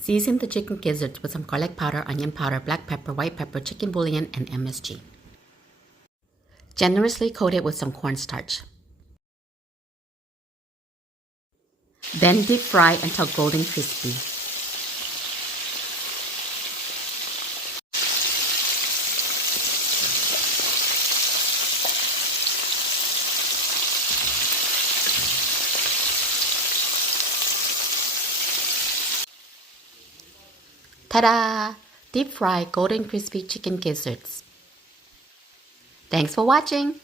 Season the chicken gizzards with some garlic powder, onion powder, black pepper, white pepper, chicken bouillon, and MSG. Generously coat it with some cornstarch. Then deep fry until golden crispy. Ta-da! Deep fry golden crispy chicken gizzards. Thanks for watching!